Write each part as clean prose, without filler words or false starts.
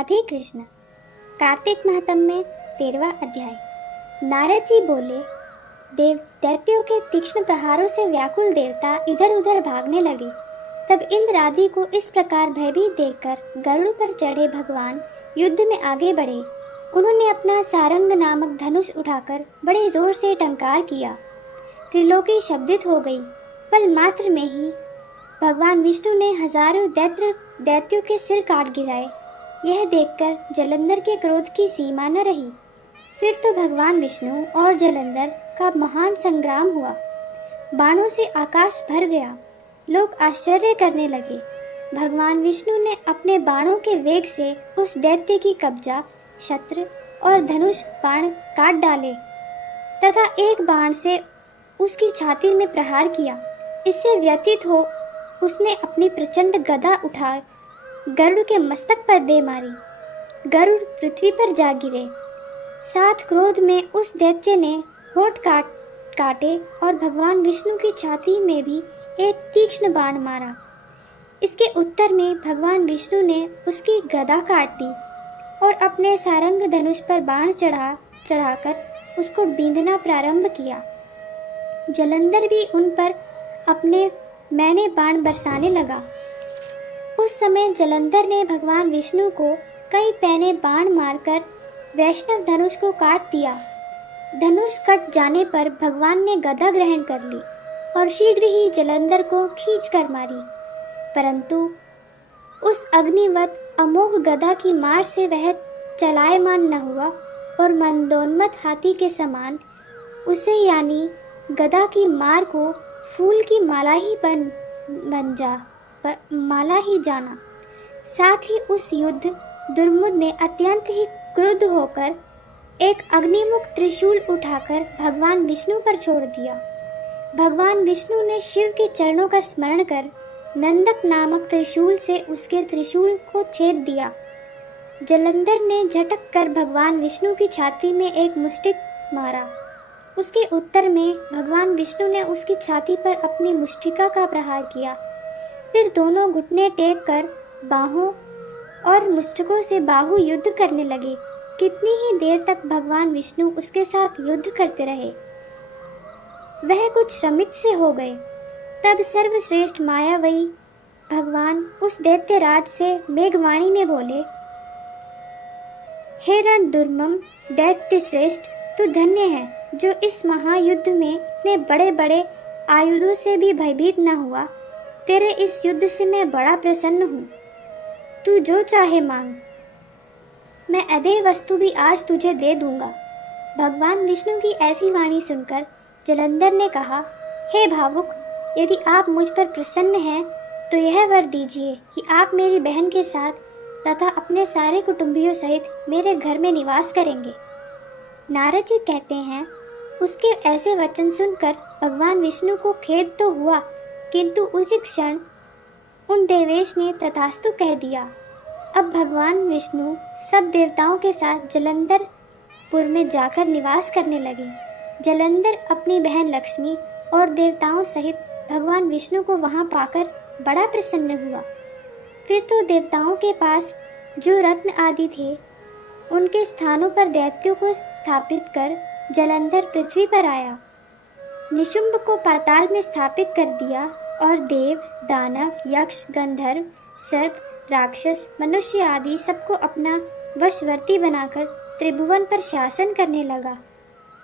राधे कृष्ण। कार्तिक महात्म्य में 13वां अध्याय। नारद जी बोले, दैत्यों के तीक्ष्ण प्रहारों से व्याकुल देवता इधर उधर भागने लगे। तब इंद्र आदि को इस प्रकार भयभीत देखकर गरुड़ पर चढ़े भगवान युद्ध में आगे बढ़े। उन्होंने अपना सारंग नामक धनुष उठाकर बड़े जोर से टंकार किया। त्रिलोकी शब्दित हो गई। पल मात्र में ही भगवान विष्णु ने हजारों दैत्यों के सिर काट गिराए। यह देखकर जलंधर के क्रोध की सीमा न रही। फिर तो भगवान विष्णु और जलंधर का महान संग्राम हुआ। बाणों से आकाश भर गया। लोग आश्चर्य करने लगे। भगवान विष्णु ने अपने बाणों के वेग से उस दैत्य की कब्जा, शस्त्र और धनुष बाण काट डाले तथा एक बाण से उसकी छाती में प्रहार किया। इससे व्यथित हो उसने अपनी प्रचंड गदा उठा गरुड़ के मस्तक पर दे मारी। गरुड़ पृथ्वी पर जा गिरे। साथ क्रोध में उस दैत्य ने होठ काटे और भगवान विष्णु की छाती में भी एक तीक्ष्ण बाण मारा। इसके उत्तर में भगवान विष्णु ने उसकी गदा काट दी और अपने सारंग धनुष पर बाण चढ़ाकर उसको बींधना प्रारंभ किया। जलंधर भी उन पर अपने मैने बाण बरसाने लगा। उस समय जलंधर ने भगवान विष्णु को कई पैने बाण मारकर वैष्णव धनुष को काट दिया। धनुष कट जाने पर भगवान ने गदा ग्रहण कर ली और शीघ्र ही जलंधर को खींच कर मारी। परंतु उस अग्निवत अमोघ गदा की मार से वह चलायमान न हुआ और मंदोन्मत्त हाथी के समान उसे यानी गदा की मार को फूल की माला ही जाना। साथ ही उस युद्ध दुर्मुद ने अत्यंत ही क्रुद्ध होकर एक अग्निमुख त्रिशूल उठाकर भगवान विष्णु पर छोड़ दिया। भगवान विष्णु ने शिव के चरणों का स्मरण कर नंदक नामक त्रिशूल से उसके त्रिशूल को छेद दिया। जलंधर ने झटक कर भगवान विष्णु की छाती में एक मुष्टिक मारा। उसके उत्तर में भगवान विष्णु ने उसकी छाती पर अपनी मुष्टिका का प्रहार किया। फिर दोनों घुटने टेक कर बाहों और मुष्टिकों से बाहु युद्ध करने लगे। कितनी ही देर तक भगवान विष्णु उसके साथ युद्ध करते रहे। वह कुछ श्रमित से हो गए। तब सर्वश्रेष्ठ मायावी भगवान उस दैत्यराज से मेघवाणी में बोले, हे रण दुर्मम दैत्य श्रेष्ठ, तू धन्य है जो इस महायुद्ध में इतने बड़े बड़े आयुधों से भी भयभीत न हुआ। तेरे इस युद्ध से मैं बड़ा प्रसन्न हूँ। तू जो चाहे मांग, मैं अदेय वस्तु भी आज तुझे दे दूंगा। भगवान विष्णु की ऐसी वाणी सुनकर जलंधर ने कहा, हे भावुक, यदि आप मुझ पर प्रसन्न हैं तो यह वर दीजिए कि आप मेरी बहन के साथ तथा अपने सारे कुटुंबियों सहित मेरे घर में निवास करेंगे। नारद जी कहते हैं, उसके ऐसे वचन सुनकर भगवान विष्णु को खेद तो हुआ, किंतु उसी क्षण उन देवेश ने तथास्तु कह दिया। अब भगवान विष्णु सब देवताओं के साथ जलंधरपुर में जाकर निवास करने लगे। जलंधर अपनी बहन लक्ष्मी और देवताओं सहित भगवान विष्णु को वहां पाकर बड़ा प्रसन्न हुआ। फिर तो देवताओं के पास जो रत्न आदि थे उनके स्थानों पर दैत्यों को स्थापित कर जलंधर पृथ्वी पर आया। निशुंभ को पाताल में स्थापित कर दिया और देव, दानव, यक्ष, गंधर्व, सर्प, राक्षस, मनुष्य आदि सबको अपना वशवर्ती बनाकर त्रिभुवन पर शासन करने लगा।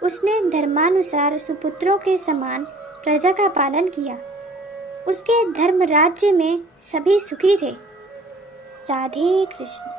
उसने धर्मानुसार सुपुत्रों के समान प्रजा का पालन किया। उसके धर्म राज्य में सभी सुखी थे। राधे कृष्ण।